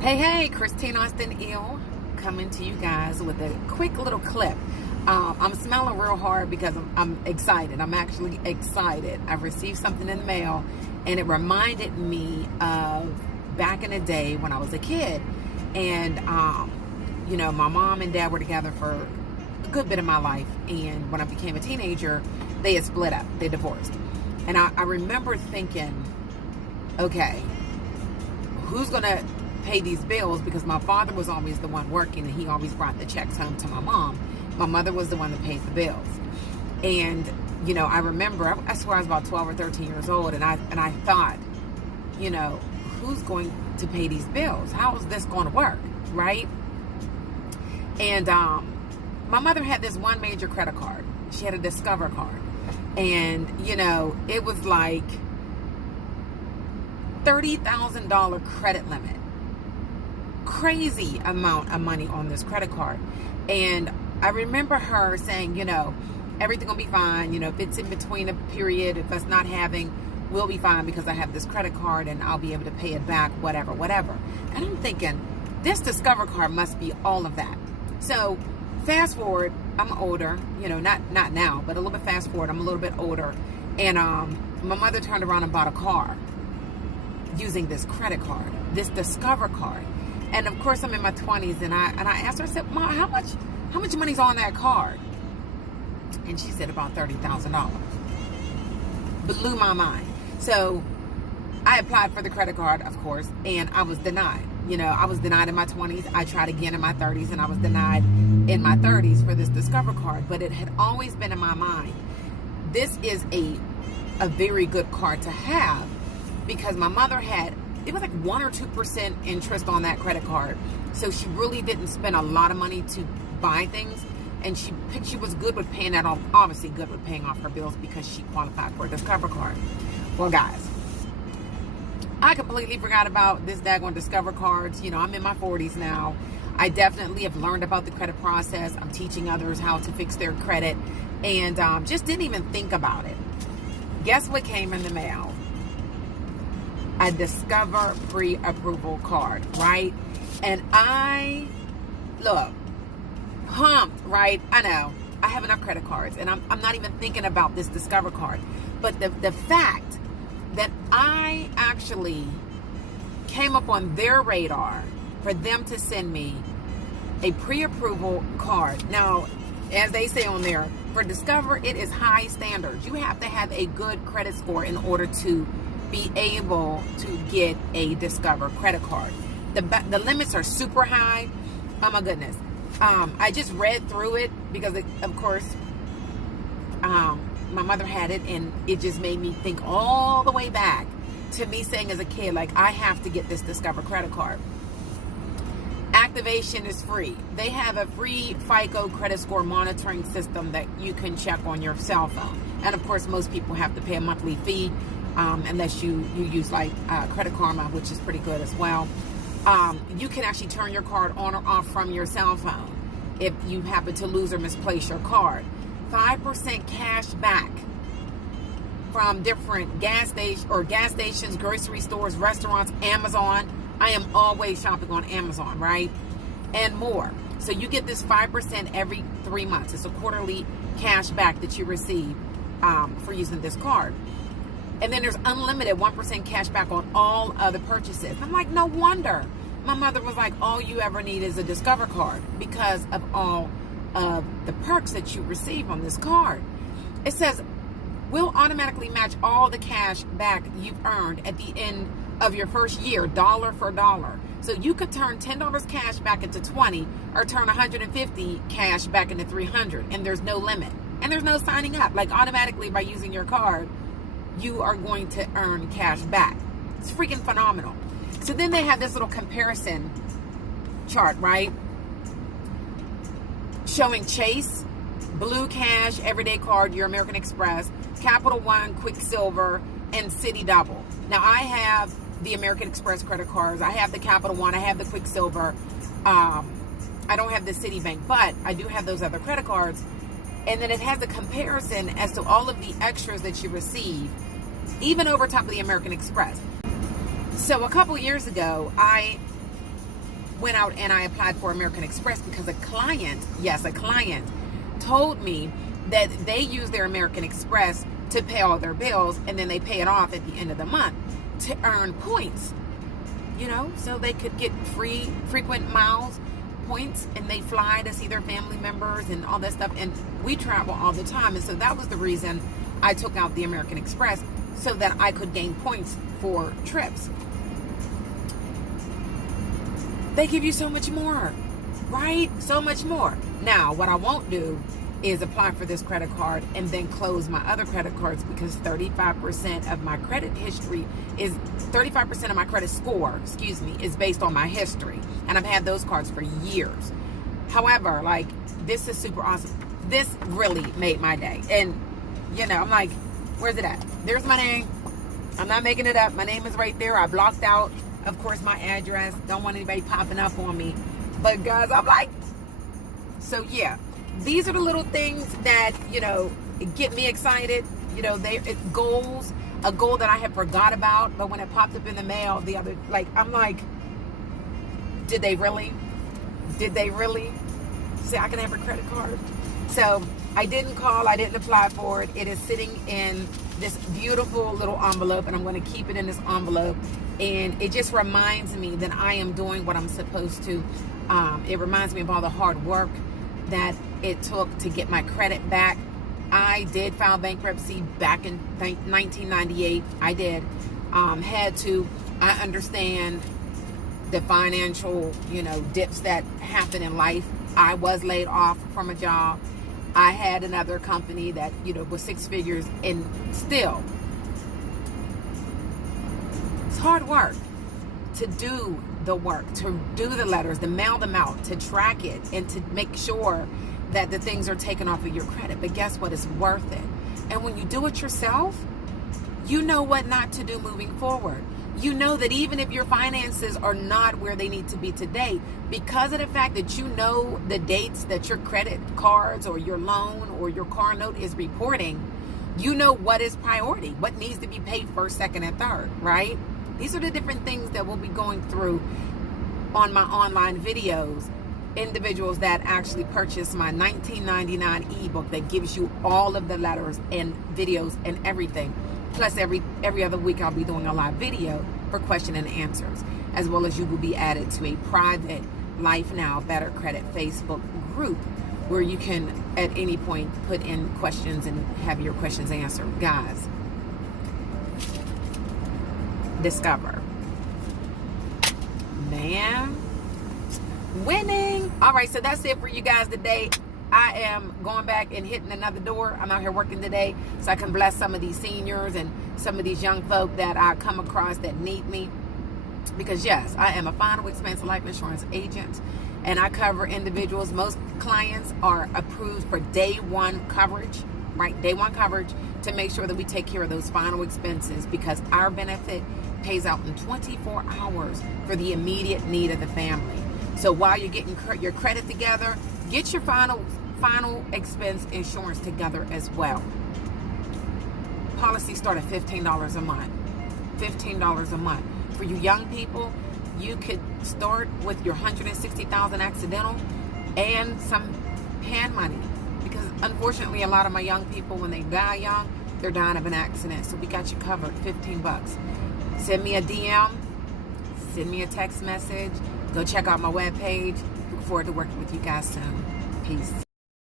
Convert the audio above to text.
Hey, Christine Austin Ill coming to you guys with a quick little clip. I'm smelling real hard because I'm excited. I'm actually excited. I've received something in the mail and it reminded me of back in the day when I was a kid. And, my mom and dad were together for a good bit of my life. And when I became a teenager, they had split up. They divorced. And I remember thinking, okay, who's going to pay these bills? Because my father was always the one working and he always brought the checks home to my mom. My mother was the one that paid the bills. And, I remember, I swear I was about 12 or 13 years old, and I thought, who's going to pay these bills? How is this going to work, right? And my mother had this one major credit card. She had a Discover card. And, it was like $30,000 credit limit. Crazy amount of money on this credit card. And I remember her saying, everything will be fine. If it's in between a period, if us not having, we'll be fine because I have this credit card and I'll be able to pay it back, whatever. And I'm thinking, this Discover card must be all of that. So fast forward, I'm older, not now, but a little bit fast forward, I'm a little bit older. And my mother turned around and bought a car using this credit card, this Discover card. And of course, I'm in my 20s, and I asked her, I said, Mom, how much money's on that card? And she said about $30,000. Blew my mind. So I applied for the credit card, of course, and I was denied. I was denied in my 20s. I tried again in my 30s, and I was denied in my 30s for this Discover card. But it had always been in my mind, this is a very good card to have, because my mother had, it was like 1 or 2% interest on that credit card. So she really didn't spend a lot of money to buy things. And she was good with paying that off, obviously good with paying off her bills because she qualified for a Discover card. Well, guys, I completely forgot about this daggone Discover cards. I'm in my 40s now. I definitely have learned about the credit process. I'm teaching others how to fix their credit, and just didn't even think about it. Guess what came in the mail? A Discover pre-approval card, right? And I, look, pumped, right? I know, I have enough credit cards, and I'm not even thinking about this Discover card. But the fact that I actually came up on their radar for them to send me a pre-approval card. Now, as they say on there, for Discover, it is high standards. You have to have a good credit score in order to be able to get a Discover credit card. The limits are super high. Oh my goodness. I just read through it because, of course, my mother had it, and it just made me think all the way back to me saying as a kid, like, I have to get this Discover credit card. Activation is free. They have a free FICO credit score monitoring system that you can check on your cell phone. And of course, most people have to pay a monthly fee, unless you use like Credit Karma, which is pretty good as well. You can actually turn your card on or off from your cell phone if you happen to lose or misplace your card. 5% cash back from different gas stations, grocery stores, restaurants, Amazon. I am always shopping on Amazon, right? And more. So you get this 5% every 3 months. It's a quarterly cash back that you receive for using this card. And then there's unlimited 1% cash back on all other purchases. I'm like, no wonder. My mother was like, all you ever need is a Discover card because of all of the perks that you receive on this card. It says, we'll automatically match all the cash back you've earned at the end of your first year, dollar for dollar. So you could turn $10 cash back into $20, or turn $150 cash back into $300, and there's no limit. And there's no signing up. Like, automatically by using your card, you are going to earn cash back. It's freaking phenomenal. So then they have this little comparison chart, right? Showing Chase, Blue Cash, Everyday Card, your American Express, Capital One, Quicksilver, and City Double. Now, I have the American Express credit cards. I have the Capital One. I have the Quicksilver. I don't have the Citibank, but I do have those other credit cards. And then it has a comparison as to all of the extras that you receive, even over top of the American Express. So a couple years ago, I went out and I applied for American Express because a client told me that they use their American Express to pay all their bills, and then they pay it off at the end of the month to earn points, so they could get free frequent miles points, and they fly to see their family members and all that stuff. And we travel all the time, and so that was the reason I took out the American Express, so that I could gain points for trips. They give you so much more, right? So much more. Now, what I won't do is apply for this credit card and then close my other credit cards, because 35% of my credit history is 35% of my credit score, is based on my history. And I've had those cards for years. However, this is super awesome. This really made my day. And, I'm like, where's it at? There's my name. I'm not making it up. My name is right there. I blocked out, of course, my address. Don't want anybody popping up on me. But guys, I'm like, so yeah. These are the little things that, get me excited. It's goals, a goal that I had forgot about, but when it popped up in the mail I'm like, did they really? Say I can have a credit card? So I didn't call, I didn't apply for it. It is sitting in this beautiful little envelope, and I'm going to keep it in this envelope. And it just reminds me that I am doing what I'm supposed to. It reminds me of all the hard work that it took to get my credit back. I did file bankruptcy back in 1998. I did. Had to. I understand the financial, dips that happen in life. I was laid off from a job. I had another company that, was 6 figures, and still, it's hard work to do the work, to do the letters, to mail them out, to track it, and to make sure that the things are taken off of your credit. But guess what? It's worth it. And when you do it yourself, you know what not to do moving forward. You know that even if your finances are not where they need to be today, because of the fact that you know the dates that your credit cards or your loan or your car note is reporting, you know what is priority, what needs to be paid first, second, and third, right? These are the different things that we'll be going through on my online videos. Individuals that actually purchase my $19.99 ebook that gives you all of the letters and videos and everything. Plus every other week I'll be doing a live video for question and answers, as well as you will be added to a private Life Now Better Credit Facebook group where you can at any point put in questions and have your questions answered. Guys, discover. Man, winning. All right, so that's it for you guys today. I am going back and hitting another door. I'm out here working today so I can bless some of these seniors and some of these young folk that I come across that need me. Because yes, I am a final expense life insurance agent, and I cover individuals. Most clients are approved for day one coverage, right? Day one coverage, to make sure that we take care of those final expenses, because our benefit pays out in 24 hours for the immediate need of the family. So while you're getting your credit together, get your final expense insurance together as well. Policies start at $15 a month. $15 a month. For you young people, you could start with your $160,000 accidental and some hand money. Because unfortunately, a lot of my young people, when they die young, they're dying of an accident. So we got you covered, $15. Send me a DM, send me a text message, go check out my webpage. Look forward to working with you guys soon. Peace.